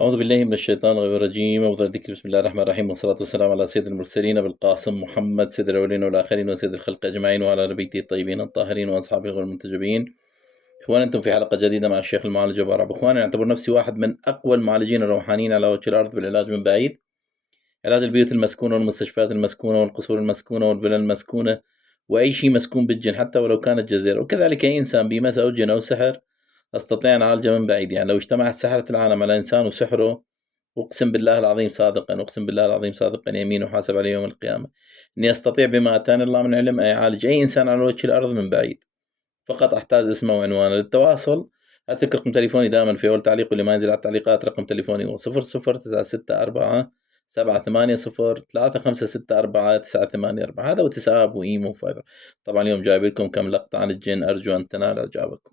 أعوذ بالله من الشيطان الرجيم وأفضل الذكر بسم الله الرحمن الرحيم والصلاة والسلام على سيد المرسلين بالقاسم محمد سيد الأولين والآخرين وسيد الخلق أجمعين وعلى آل بيته الطيبين الطاهرين وأصحابه الغر المنتجبين. إخوان أنتم في حلقة جديدة مع الشيخ المعالج مرعبه. إخواني أعتبر نفسي واحد من أقوى المعالجين الروحانيين على وجه الأرض بالعلاج من بعيد، علاج البيوت المسكونة والمستشفيات المسكونة والقصور المسكونة والفلل المسكونة وأي شيء مسكون بالجن حتى ولو كانت جزيرة، وكذلك أي إنسان بمس أو جن أو سحر أستطيع أن أعالجه من بعيد. يعني لو اجتمعت سحرة العالم على إنسان وسحره، أقسم بالله العظيم صادقا، أقسم بالله العظيم صادقا يمين وحاسب عليه يوم القيامة، إني أستطيع بما أتاني الله من علم أن أعالج أي إنسان على وجه الأرض من بعيد. فقط أحتاج اسمه وعنوانه. للتواصل أترك رقم تليفوني دائما في أول تعليق، واللي ما ينزل على التعليقات رقم تليفوني هو 00964 780 هذا واتساب وإيمو وفايبر. طبعا اليوم جايب لكم كم لقطة عن الجن، أرجو أن تنال إعجابكم.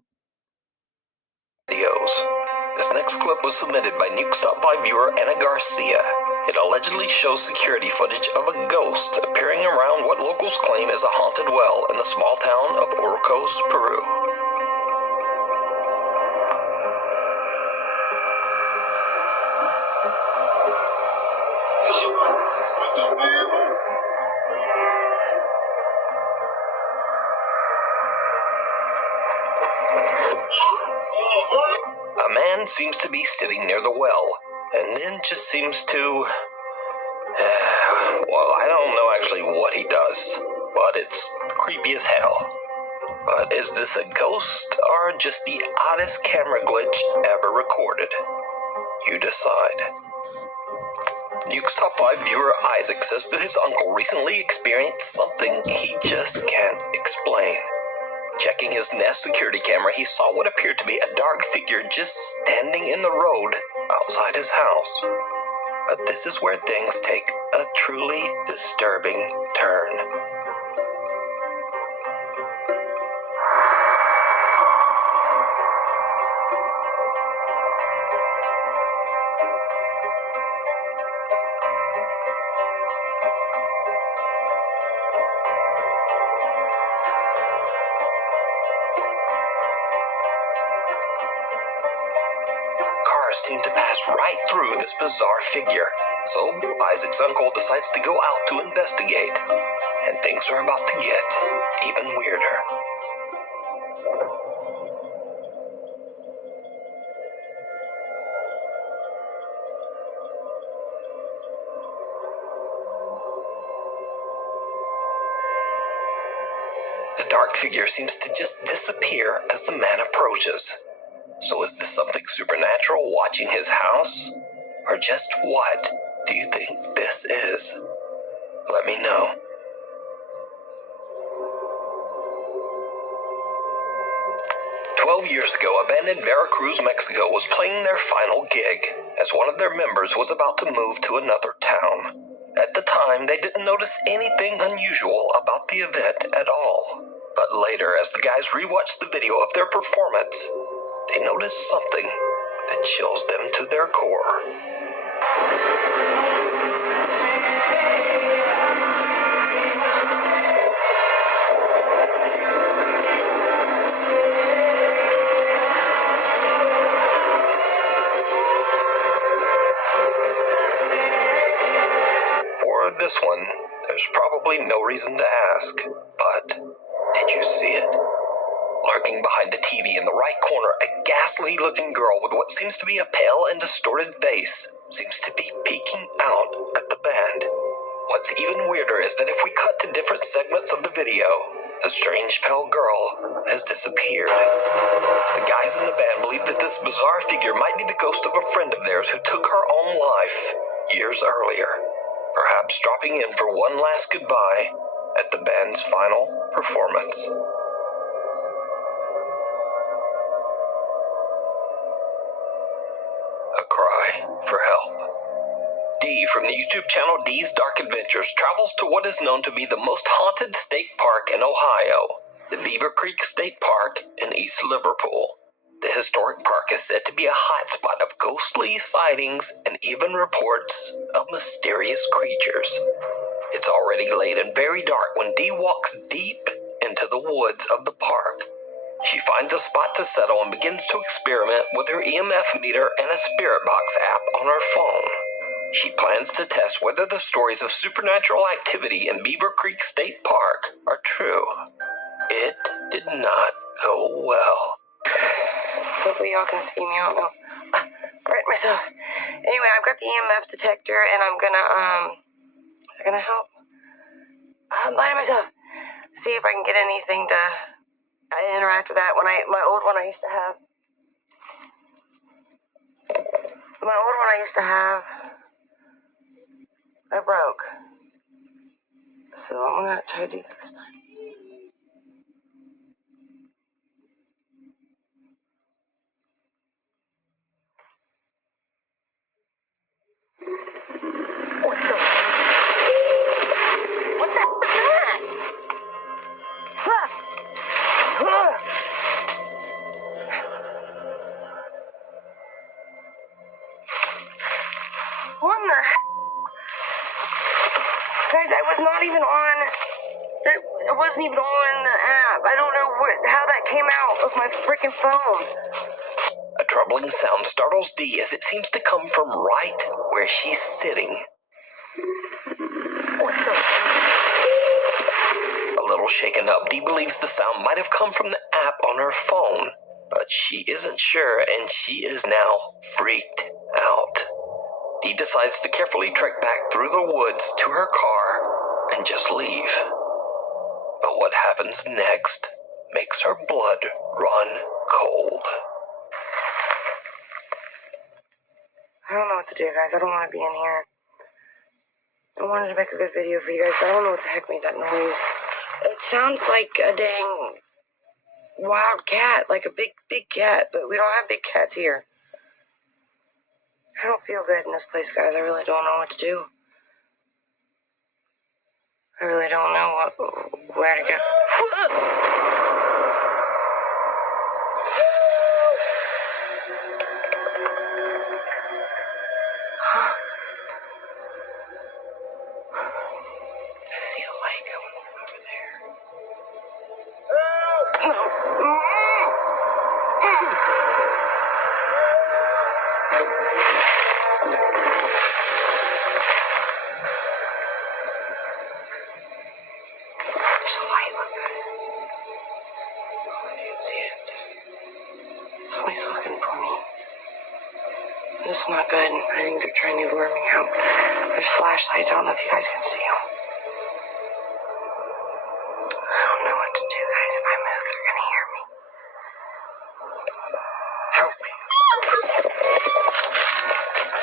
This next clip was submitted by Nukestop by viewer Anna Garcia. It allegedly shows security footage of a ghost appearing around what locals claim is a haunted well in the small town of Orcos, Peru. A man seems to be sitting near the well, and then just seems to... well, I don't know actually what he does, but it's creepy as hell. But is this a ghost or just the oddest camera glitch ever recorded? You decide. Nuke's Top 5 viewer Isaac says that his uncle recently experienced something he just can't explain. Checking his Nest security camera, he saw what appeared to be a dark figure just standing in the road outside his house. But this is where things take a truly disturbing turn. Cars seem to pass right through this bizarre figure, so Isaac's uncle decides to go out to investigate, and things are about to get even weirder. The dark figure seems to just disappear as the man approaches. So is this something supernatural watching his house? Or just what do you think this is? Let me know. "12 years ago, a band in Veracruz, Mexico was playing their final gig, as one of their members was about to move to another town. At the time, they didn't notice anything unusual about the event at all. But later, as the guys rewatched the video of their performance, they noticed something that chills them to their core. For this one, there's probably no reason to ask, but did you see it? Lurking behind the TV in the right corner, a ghastly-looking girl with what seems to be a pale and distorted face seems to be peeking out at the band. What's even weirder is that if we cut to different segments of the video, the strange pale girl has disappeared. The guys in the band believe that this bizarre figure might be the ghost of a friend of theirs who took her own life years earlier, perhaps dropping in for one last goodbye at the band's final performance. A cry for help. D from the YouTube channel D's Dark Adventures travels to what is known to be the most haunted state park in Ohio, the Beaver Creek State Park in East Liverpool. The historic park is said to be a hotspot of ghostly sightings and even reports of mysterious creatures. It's already late and very dark when D walks deep into the woods of the park. She finds a spot to settle and begins to experiment with her EMF meter and a spirit box app on her phone. She plans to test whether the stories of supernatural activity in Beaver Creek State Park are true. It did not go well. Hopefully y'all can see me. I don't know. Right myself. Anyway, I've got the EMF detector, and I'm gonna, is it gonna help? I'm blind myself. See if I can get anything to interact with that. My old one I used to have, I broke. So I'm gonna try to do this time. What the hell was that? Huh. Huh. What the hell? Guys, I was not even on. It wasn't even on the app. I don't know how that came out of my freaking phone. A troubling sound startles Dee as it seems to come from right where she's sitting. What the? A little shaken up, Dee believes the sound might have come from the app on her phone, but she isn't sure, and she is now freaked out. Dee decides to carefully trek back through the woods to her car and just leave. But what happens next makes her blood run cold. I don't know what to do, guys. I don't want to be in here. I wanted to make a good video for you guys, but I don't know what the heck made that noise. It sounds like a dang wild cat, like a big cat, but we don't have big cats here. I don't feel good in this place, guys. I really don't know what to do. I really don't know where to go. I see a light going over there. No. There's a light, look at it. Oh, I can't see it. Somebody's looking for me. This is not good. I think they're trying to lure me out. There's flashlights. I don't know if you guys can see them. I don't know what to do, guys. If I move, they're gonna hear me. Help me.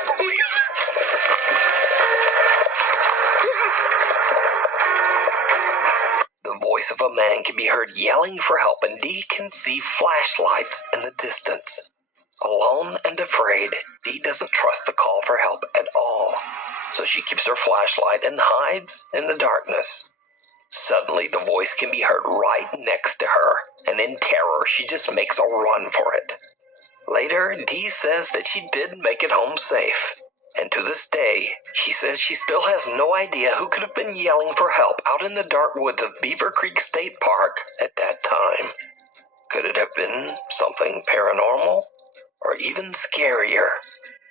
Oh my God. The voice of a man can be heard yelling for help, and Dee can see flashlights in the distance. Alone and afraid, Dee doesn't trust the call for help at all, so she keeps her flashlight and hides in the darkness. Suddenly, the voice can be heard right next to her, and in terror, she just makes a run for it. Later, Dee says that she did make it home safe, and to this day, she says she still has no idea who could have been yelling for help out in the dark woods of Beaver Creek State Park at that time. Could it have been something paranormal? Or even scarier,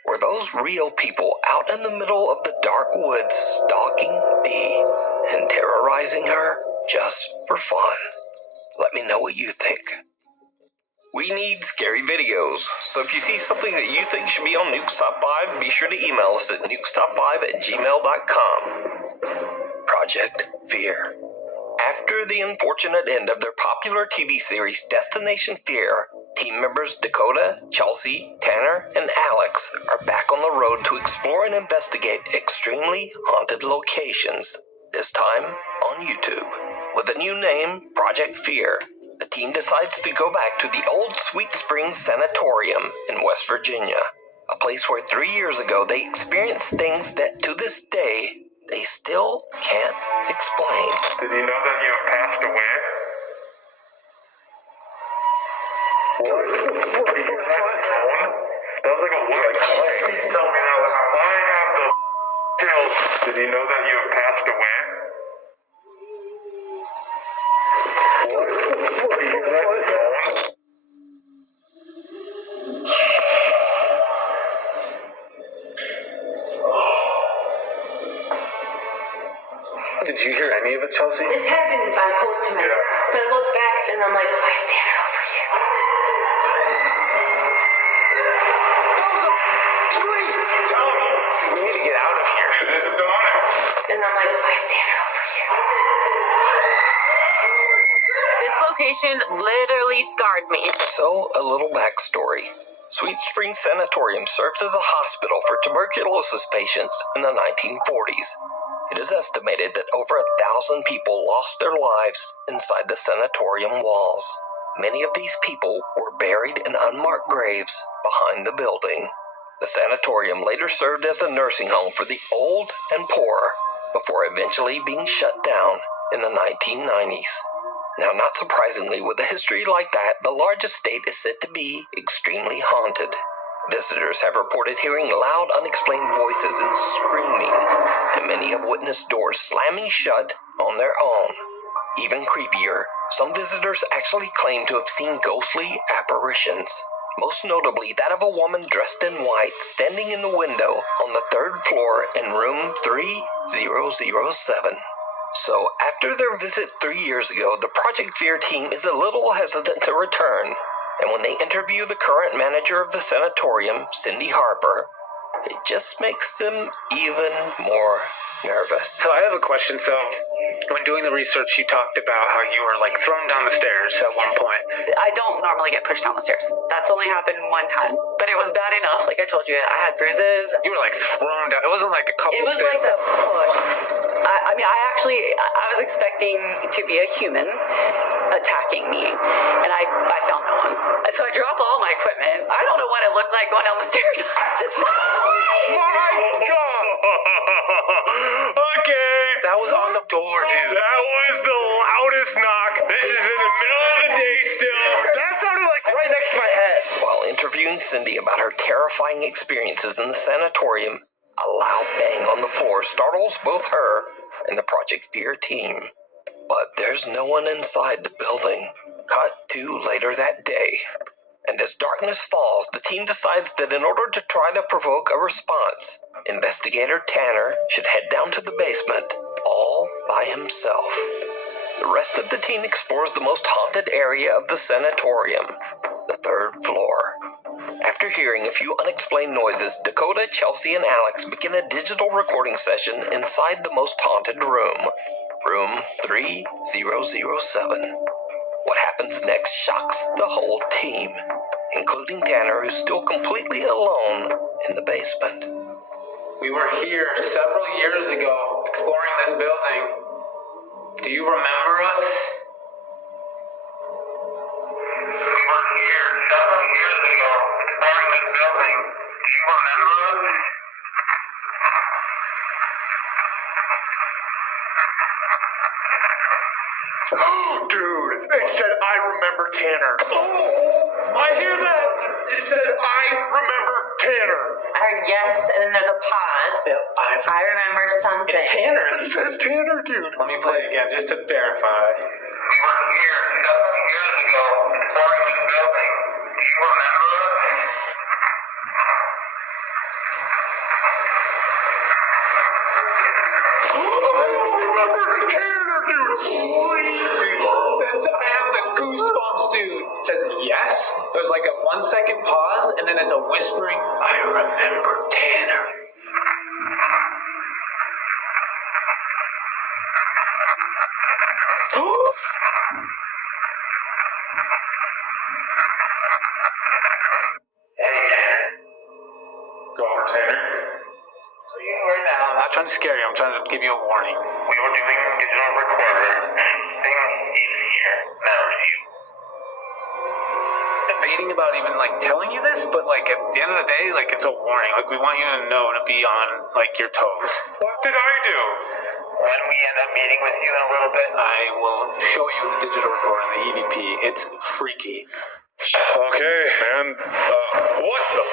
were those real people out in the middle of the dark woods stalking Dee and terrorizing her just for fun? Let me know what you think. We need scary videos, so if you see something that you think should be on Nukes Top 5, be sure to email us at nukestop5@gmail.com. Project Fear. After the unfortunate end of their popular TV series Destination Fear, team members Dakota, Chelsea, Tanner, and Alex are back on the road to explore and investigate extremely haunted locations, this time on YouTube. With a new name, Project Fear, the team decides to go back to the old Sweet Springs Sanatorium in West Virginia, a place where 3 years ago they experienced things that to this day they still can't explain. Did you know that you have passed away? What? What? Are you on the phone? That was like a woman calling. Please tell me that was not. I have the chills. Did you know that you have passed away? What? What? Are you on the phone? Did you hear any of it, Chelsea? This happened by close to my door. So I look back and I'm like, I stand over here. Scream! Tell me. Dude, we need to get out of here. Dude, this is demonic. And I'm like, I stand over here. This location literally scarred me. So, a little backstory. Sweet Spring Sanatorium served as a hospital for tuberculosis patients in the 1940s. It is estimated that over 1,000 people lost their lives inside the sanatorium walls. Many of these people were buried in unmarked graves behind the building. The sanatorium later served as a nursing home for the old and poor before eventually being shut down in the 1990s. Now, not surprisingly, with a history like that, the large estate is said to be extremely haunted. Visitors have reported hearing loud, unexplained voices and screaming, and many have witnessed doors slamming shut on their own. Even creepier, some visitors actually claim to have seen ghostly apparitions, most notably that of a woman dressed in white standing in the window on the 3rd floor in room 3007. So, after their visit 3 years ago, the Project Fear team is a little hesitant to return, and when they interview the current manager of the sanatorium, Cindy Harper, it just makes them even more nervous. So I have a question. So when doing the research, you talked about how you were like thrown down the stairs at one point. I don't normally get pushed down the stairs. That's only happened one time. But it was bad enough. Like I told you, I had bruises. You were like thrown down. It wasn't like a couple It was stairs. like a push. I mean, I was expecting to be a human attacking me, and I found no one. So I dropped all my equipment. I don't know what it looked like going down the stairs. My God! Okay. That was on the door, dude. That was the loudest knock. This is in the middle of the day still. That sounded like right next to my head. While interviewing Cindy about her terrifying experiences in the sanatorium, a loud bang on the floor startles both her and the Project Fear team. But there's no one inside the building. Cut to later that day. And as darkness falls, the team decides that in order to try to provoke a response, investigator Tanner should head down to the basement all by himself. The rest of the team explores the most haunted area of the sanatorium, the 3rd floor. After hearing a few unexplained noises, Dakota, Chelsea, and Alex begin a digital recording session inside the most haunted room, room 3007. What happens next shocks the whole team, including Tanner, who's still completely alone in the basement. We were here several years ago exploring this building. Do you remember us? We were here several years ago exploring this building. Do you remember us? Dude, it said I remember Tanner. Oh, I hear that. It said I remember Tanner. I heard yes, and then there's a pause. I remember something. It's Tanner. It says Tanner, dude. Let me play it again just to verify. We were here several years ago exploring this building. Do you remember us? I remember Tanner, dude. I have the goosebumps, dude. It says yes. There's like a 1 second pause, and then it's a whispering, I remember Tanner. Go for Tanner. So you right now, I'm not trying to scare you. I'm trying to give you a warning. We were doing digital recorder. Thing is here. Now you. Debating about even like telling you this, but like at the end of the day, like it's a warning. Like we want you to know to be on like your toes. What did I do? When we end up meeting with you in a little bit, I will show you the digital recorder, the EVP. It's freaky. Okay, man. What the?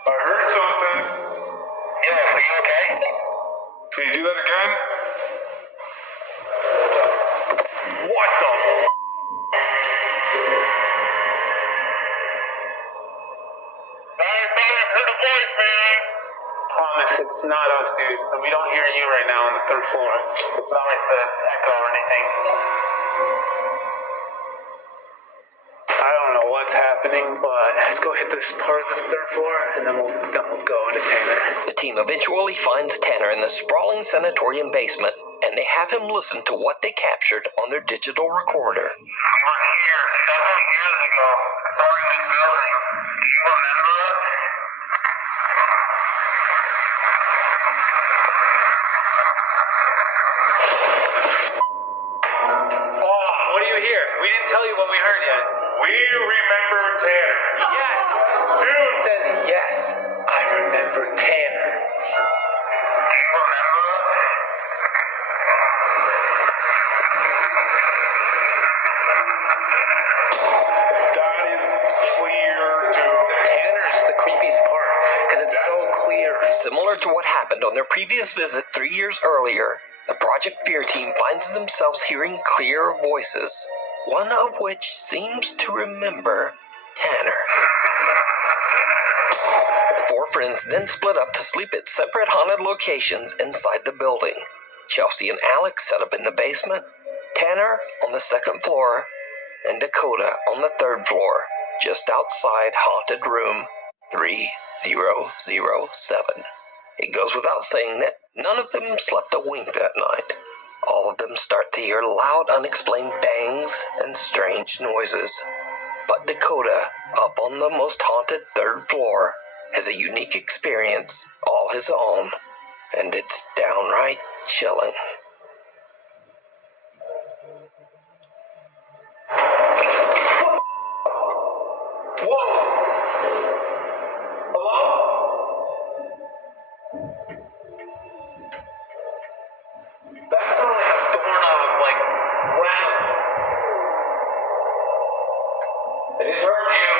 I heard something. Yeah, are you okay? Can you do that again? What the? I heard a voice, man. It's not us, dude. And we don't hear you right now on the 3rd floor. It's not like the echo or anything. I don't know what's happening, but let's go hit this part of the 3rd floor, and then we'll go into Tanner. The team eventually finds Tanner in the sprawling sanatorium basement, and they have him listen to what they captured on their digital recorder. We were here 7 years ago, starting this building. Do you remember it? Oh, what do you hear? We didn't tell you what we heard yet. We remember Tanner. Yes! Dude! It says, yes, I remember Tanner. Do you remember it? That is clear, dude. Tanner's the creepiest part, because it's so clear. Similar to what happened on their previous visit 3 years earlier, the Project Fear team finds themselves hearing clear voices, one of which seems to remember Tanner. The 4 friends then split up to sleep at separate haunted locations inside the building. Chelsea and Alex set up in the basement, Tanner on the 2nd floor, and Dakota on the 3rd floor, just outside haunted room 3007. It goes without saying that none of them slept a wink that night. All of them start to hear loud, unexplained bangs and strange noises. But Dakota, up on the most haunted 3rd floor, has a unique experience all his own, and it's downright chilling. That's only a doorknob, like, round. I just heard you.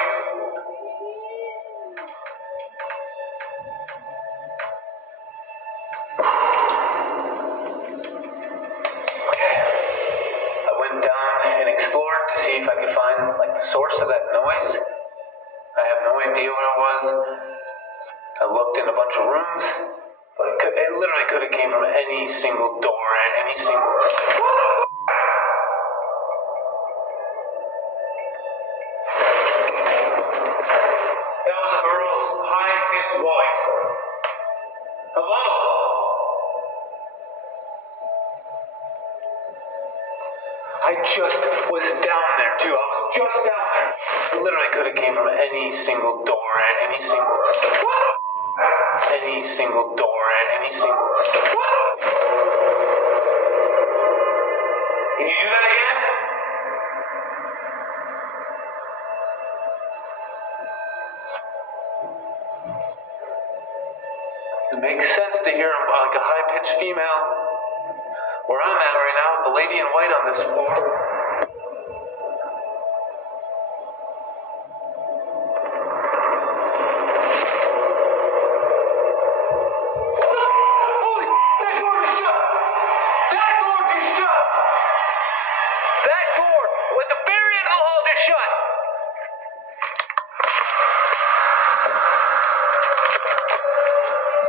Okay. I went down and explored to see if I could find, like, the source of that noise. I have no idea what it was. I looked in a bunch of rooms, but it literally could have came from any single door and any single... That was a girl's high-pitched voice. Hello? I just was down there, too. I was just down there. It literally could have came from any single door and any single... Any single door and any single... Can you do that again? It makes sense to hear like a high-pitched female. Where I'm at right now, the lady in white on this floor. Holy, that door is shut! That door just shut! That door, at the very end of the hall, just shut!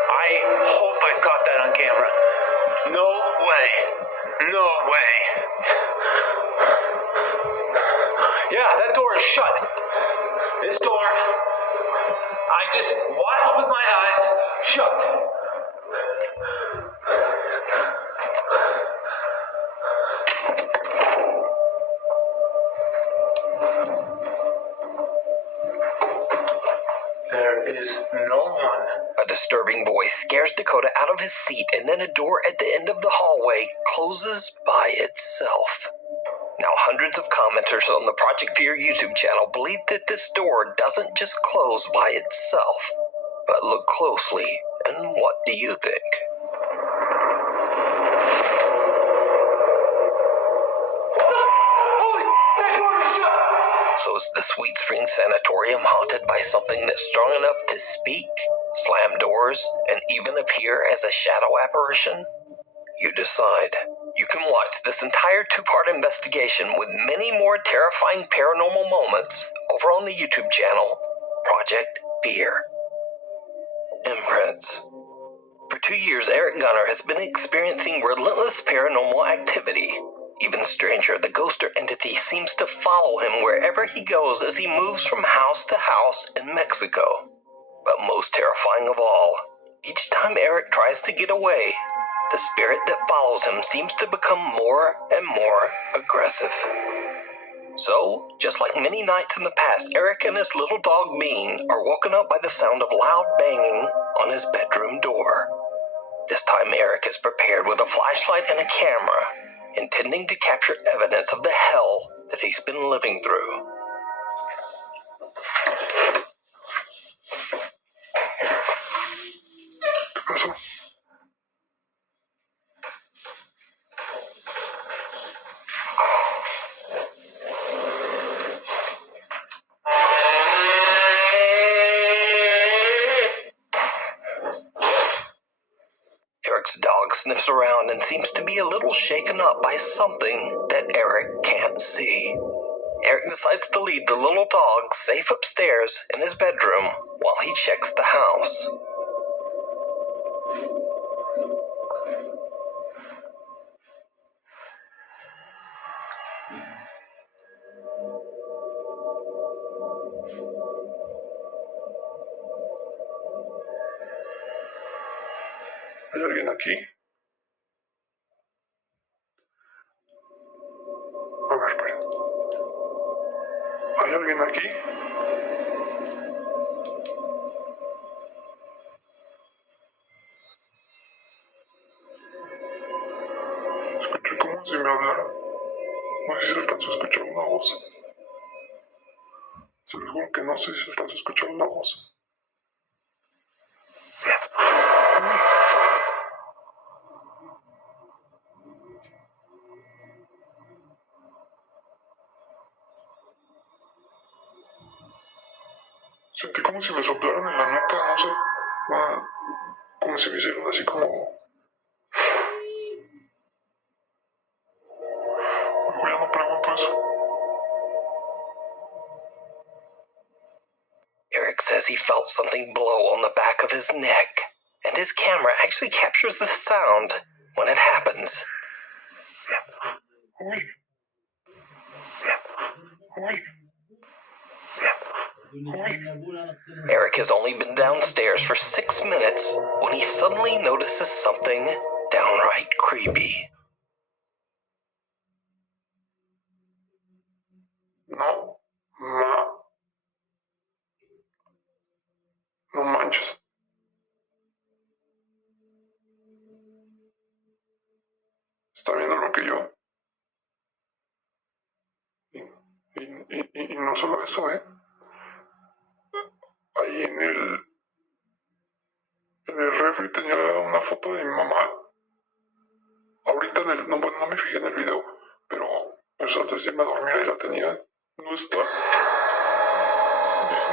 I hope I've got that on camera. No way. No way. Yeah, that door is shut. This door, I just watched with my eyes shut. There is no one. A disturbing voice scares Dakota out of his seat, and then a door at the end of the hallway closes by itself. Now, hundreds of commenters on the Project Fear YouTube channel believe that this door doesn't just close by itself. But look closely, and what do you think? Holy, that door is shut! So is the Sweet Spring Sanatorium haunted by something that's strong enough to speak, slam doors, and even appear as a shadow apparition? You decide. You can watch this entire 2-part investigation with many more terrifying paranormal moments over on the YouTube channel, Project Fear. Imprints. For 2 years, Eric Gunner has been experiencing relentless paranormal activity. Even stranger, the ghost or entity seems to follow him wherever he goes as he moves from house to house in Mexico. But most terrifying of all, each time Eric tries to get away, the spirit that follows him seems to become more and more aggressive. So, just like many nights in the past, Eric and his little dog Bean are woken up by the sound of loud banging on his bedroom door. This time Eric is prepared with a flashlight and a camera, intending to capture evidence of the hell that he's been living through. Eric's dog sniffs around and seems to be a little shaken up by something that Eric can't see. Eric decides to leave the little dog safe upstairs in his bedroom while he checks the house. ¿Hay alguien aquí? A ver, espera. ¿Hay alguien aquí? Escuché como si me hablaran. No sé si se alcanzó a escuchar una voz. Se lo juro que no sé si se alcanzó a escuchar una voz. Sentí como si me soplaran en la nuca, no sé. Como si me hicieran así como... Luego ya no pregunto eso. Eric says he felt something blow on the back of his neck, and his camera actually captures the sound when it happens. Uy. Uy. Eric has only been downstairs for 6 minutes when he suddenly notices something downright creepy. No manches. Está viendo lo que yo. Y no solo eso, Ahí en el refri tenía una foto de mi mamá. Ahorita no me fijé en el video, pero pues antes de irme a dormir ahí la tenía. No está.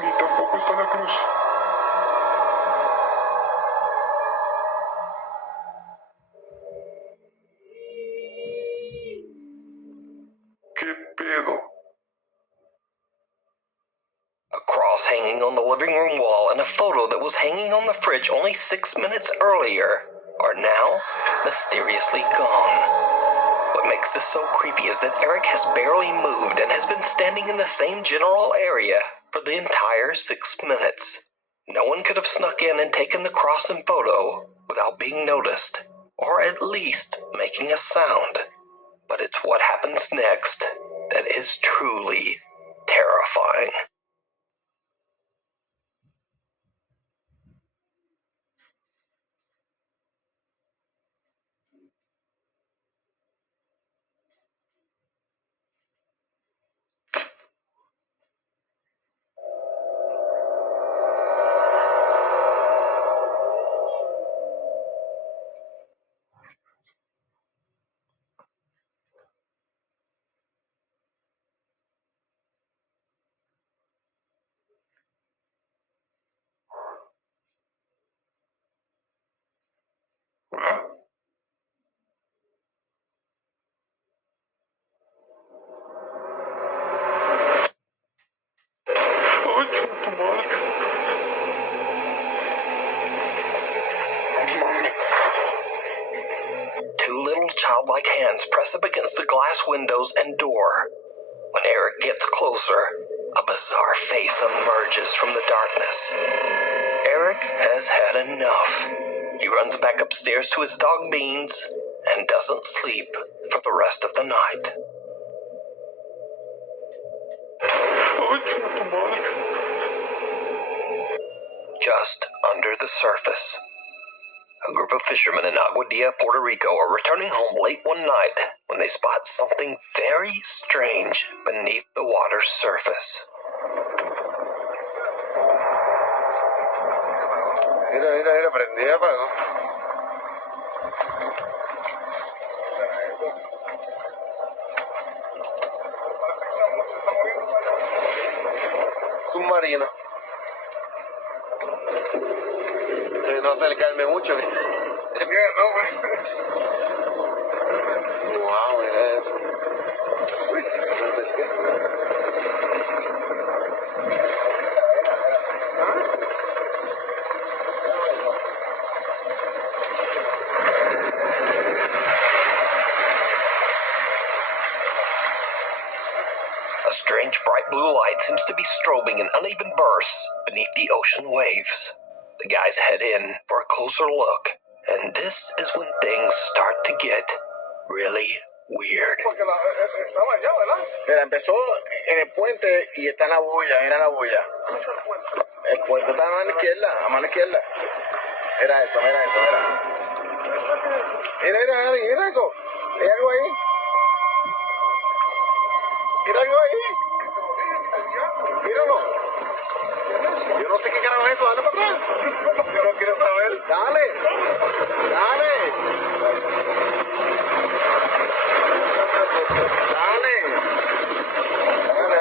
Ni tampoco está la cruz. ¿Qué pedo? A cross hanging on the living room wall and a photo that was hanging on the fridge only 6 minutes earlier are now mysteriously gone. What makes this so creepy is that Eric has barely moved and has been standing in the same general area for the entire 6 minutes. No one could have snuck in and taken the cross and photo without being noticed, or at least making a sound. But it's what happens next that is truly terrifying. Hola. Ay, tu madre. No mames. childlike hands press up against the glass windows and door. When Eric gets closer, a bizarre face emerges from the darkness. Eric has had enough. He runs back upstairs to his dog Beans and doesn't sleep for the rest of the night. Just under the surface, a group of fishermen in Aguadilla, Puerto Rico are returning home late one night when they spot something very strange beneath the water's surface. Mira, prendí y apagó. Submarino. No acercarme mucho. Wow, mira eso. Uy, me acerqué. A strange bright blue light seems to be strobing in uneven bursts beneath the ocean waves. The guys head in for a closer look, and this is when things start to get really weird. Mira, empezó en el puente y está en la bulla, mira la bulla. El puente está a mano izquierda, a mano izquierda. Mira eso, mira. Mira eso. ¿Hay algo ahí? Mira algo ahí. Míralo. Yo no sé qué carajo es eso, dale para atrás. Yo no quiero saber. Dale.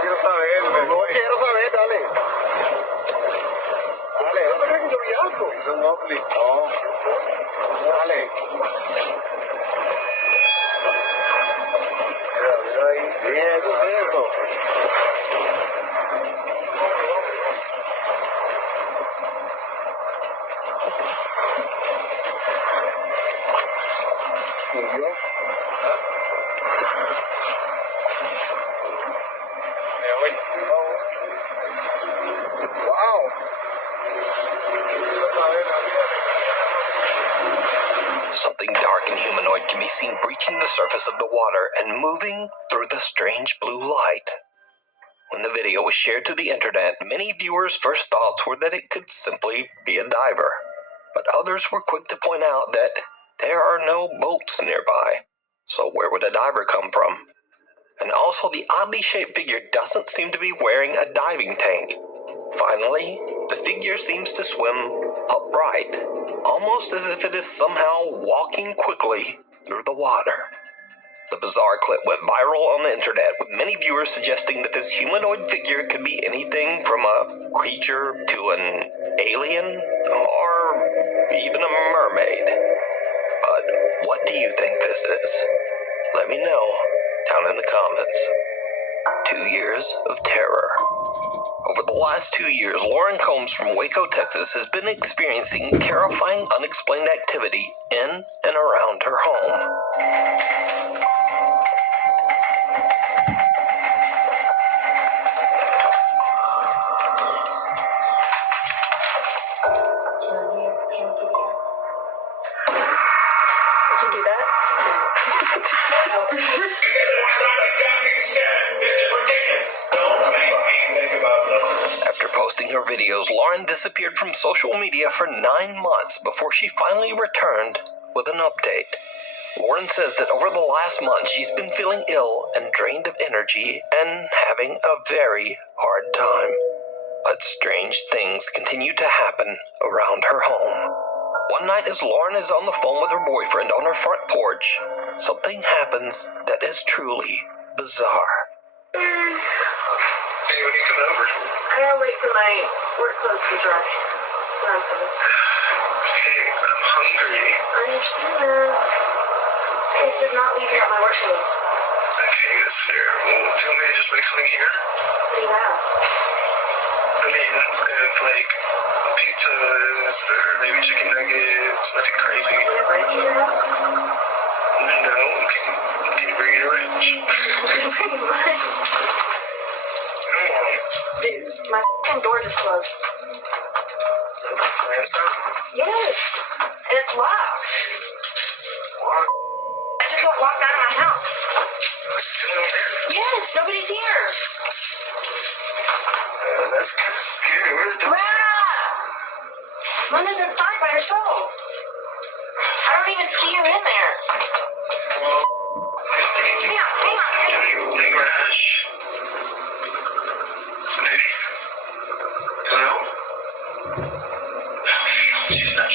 Quiero saber. No quiero saber, dale. ¿No te crees que yo vi algo? Es un ovni. No. Dale. Mira ahí. Sí, eso. Wow. Something dark and humanoid can be seen breaching the surface of the water and moving through the strange blue light. When the video was shared to the internet, many viewers' first thoughts were that it could simply be a diver. But others were quick to point out that there are no boats nearby, so where would a diver come from? And also, the oddly shaped figure doesn't seem to be wearing a diving tank. Finally, the figure seems to swim upright, almost as if it is somehow walking quickly through the water. The bizarre clip went viral on the internet, with many viewers suggesting that this humanoid figure could be anything from a creature to an alien, or even a mermaid. But what do you think this is? Let me know down in the comments. 2 years of terror. Over the last 2 years, Lauren Combs from Waco, Texas has been experiencing terrifying unexplained activity in and around her home. Did you do that? After posting her videos, Lauren disappeared from social media for 9 months before she finally returned with an update. Lauren says that over the last month she's been feeling ill and drained of energy and having a very hard time. But strange things continue to happen around her home. One night as Lauren is on the phone with her boyfriend on her front porch, something happens that is truly bizarre. Hey, when you come over? I gotta wait for my work clothes to dry. Then I'm coming. Hey, I'm hungry. I understand. It does not leave out my work clothes. Okay, that's fair. Well, do you want me to just make something here? What do you have? I mean, like pizzas or maybe chicken nuggets, nothing crazy. Do you have ranch in your house? No. Can you bring your wrench? Pretty much. Come on. Dude, my f***ing door just closed. So the slam sound? Yes. And it's locked. What? I just got locked out of my house. Yes, nobody's here. That's kind of scary. Where's the door? Linda's inside by herself. I don't even see you in there. Well, Hang on. the garage. Lady? Hello? Oh, she's not.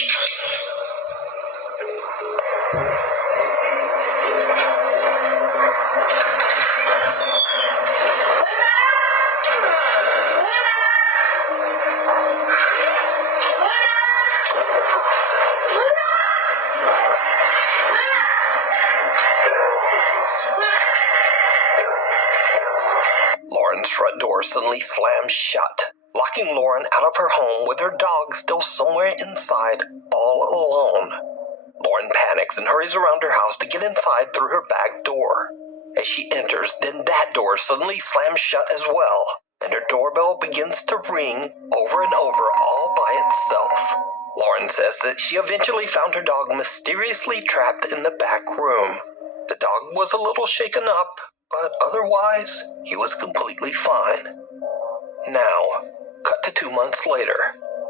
Lauren's front door suddenly slams shut, locking Lauren out of her home with her dog still somewhere inside, all alone. Lauren panics and hurries around her house to get inside through her back door. As she enters, then that door suddenly slams shut as well, and her doorbell begins to ring over and over all by itself. Lauren says that she eventually found her dog mysteriously trapped in the back room. The dog was a little shaken up, but otherwise, he was completely fine. Now, cut to 2 months later.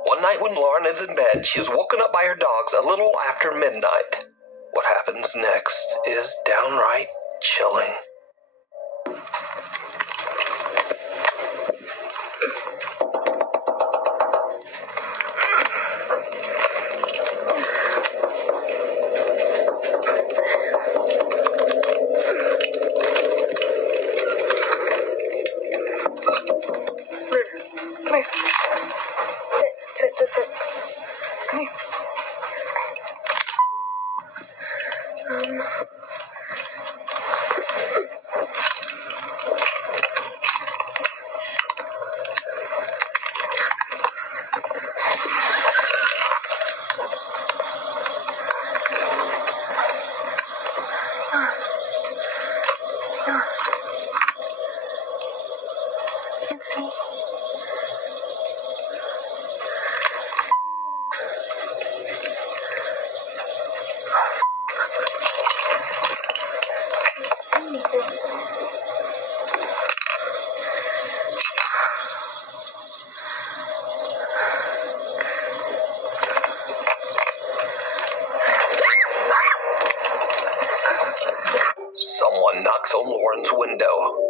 One night when Lauren is in bed, she is woken up by her dogs a little after midnight. What happens next is downright chilling. Come here. Sit. Come here. Can't see. Someone knocks on Lauren's window,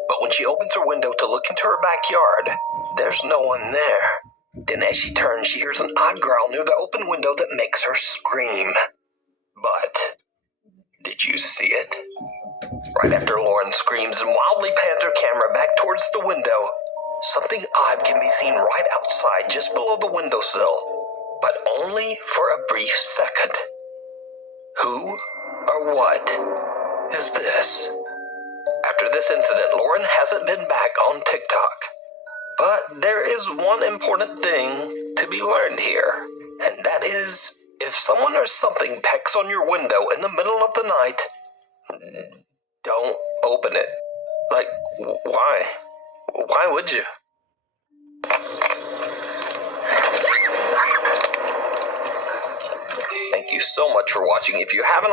but when she opens her window to look into her backyard, there's no one there. Then as she turns, she hears an odd growl near the open window that makes her scream. But did you see it? Right after Lauren screams and wildly pans her camera back towards the window, something odd can be seen right outside just below the windowsill, but only for a brief second. Who or what is this? After this incident, Lauren hasn't been back on TikTok. But there is one important thing to be learned here, and that is, if someone or something pecks on your window in the middle of the night, don't open it. Like, why? Why would you? Thank you so much for watching. If you haven't